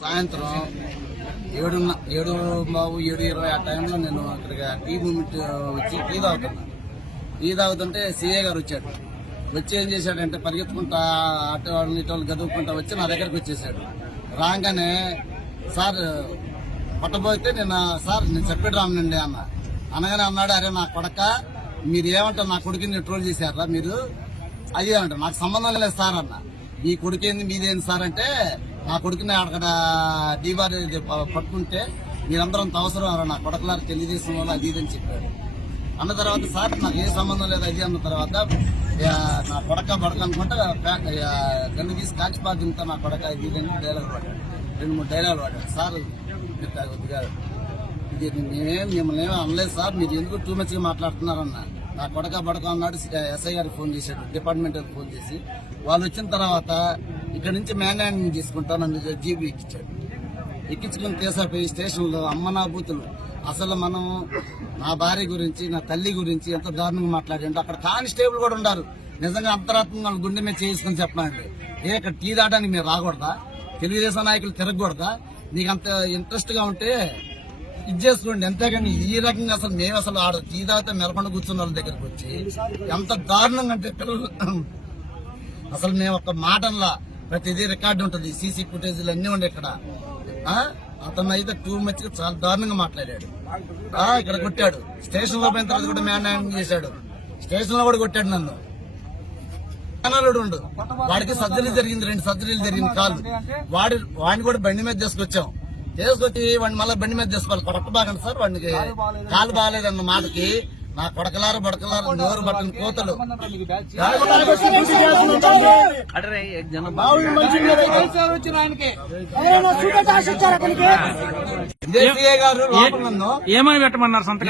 సాయంత్రం 7:20 ఆ టైంలో నేను అక్కడికి టీ మూమెంట్ వచ్చి టీ తాగుతుంటే సీఏ గారు వచ్చాడు. వచ్చి ఏం చేశాడంటే పరిగెత్తుకుంటా అటు వాళ్ళని ఇటు వాళ్ళు గదువుకుంటా వచ్చి నా దగ్గరకు వచ్చేసాడు. రాగానే సార్ పట్టబోతే సార్ నేను చెప్పాడు రామనండి అన్న. అనగానే అన్నాడు, అరే నా కొడక మీరు ఏమంటారు, నా కొడుకుని ట్రోల్ చేశారా మీరు? అది ఏమంటారు, నాకు సంబంధం లేదు సార్ అన్న. మీ కొడుకేంది మీదేంది సార్ అంటే, నా కొడుకుని అక్కడ డీబార్ పట్టుకుంటే మీరందరూ అంత అవసరం నా కొడకలారు తెలుగుదేశం వాళ్ళు అది ఇది అని చెప్పాడు. అన్న తర్వాత సార్ నాకు ఏ సంబంధం లేదు అది అన్న తర్వాత నా కొడక అనుకుంటా గన్ను తీసి కాచిపాతింతా నా కొడక ఇది ఇది అని డైలాగ్ పడ్డాడు. 2-3 డైలాగులు పడ్డాడు. సార్ కొద్దిగా ఇది మిమ్మల్ని ఏమీ అనలేదు సార్, మీరు ఎందుకు టూ మచ్గా మాట్లాడుతున్నారన్న. నా కొడక అన్నాడు. ఎస్ఐ గారికి ఫోన్ చేశాడు, డిపార్ట్మెంట్ ఫోన్ చేసి. వాళ్ళు వచ్చిన తర్వాత ఇక్కడ నుంచి మ్యాన్ హ్యాండింగ్ తీసుకుంటా నన్ను జీబీ ఎక్కించాడు. ఎక్కించుకుని తీసాపోయి స్టేషన్లో అమ్మ నా బూతులు. అసలు మనం నా భార్య గురించి నా తల్లి గురించి ఎంత దారుణంగా మాట్లాడండి. అక్కడ కానిస్టేబుల్ కూడా ఉన్నారు. నిజంగా అంతరాత్మ గుండె మీద చేసుకుని చెప్పండి. ఇక్కడ టీ దాటానికి మీరు రాకూడదా? తెలుగుదేశం నాయకులు తిరగకూడదా? నీకు అంత ఇంట్రెస్ట్ గా ఉంటే ఇది చేసుకోండి. అంతేగాని ఈ రకంగా అసలు మేము అసలు ఆడ టీ తాగితే మెరపండ కూర్చున్న వాళ్ళ దగ్గరకు వచ్చి ఎంత దారుణంగా అంటే పిల్లలు అసలు మేము ఒక మాటల్లా ప్రతిదీ రికార్డు ఉంటుంది, సీసీ ఫుటేజీలు అన్నీ ఉండే ఇక్కడ. అతను అయితే టూ మచ్గా చాలా దారుణంగా మాట్లాడాడు. ఇక్కడ కొట్టాడు. స్టేషన్ లో పోయిన తర్వాత కూడా మ్యాన్ హ్యాండింగ్ చేశాడు. స్టేషన్ లో కూడా కొట్టాడు నన్ను. ఉండు వాడికి సర్జరీ జరిగింది, 2 సర్జరీలు జరిగింది కాళ్ళు. వాడిని కూడా బండి మీద తీసుకొచ్చాం. తీసుకొచ్చి వాడిని మళ్ళీ బండి మీద తీసుకోవాలి. కొడక బాగండి సార్, వాడికి కాలు బాగాలేదన్న మాటకి నా కొడకలారు బడకలారు నోరు బట్టని కోతలు ఏమని పెట్టమన్నారు సంతకం?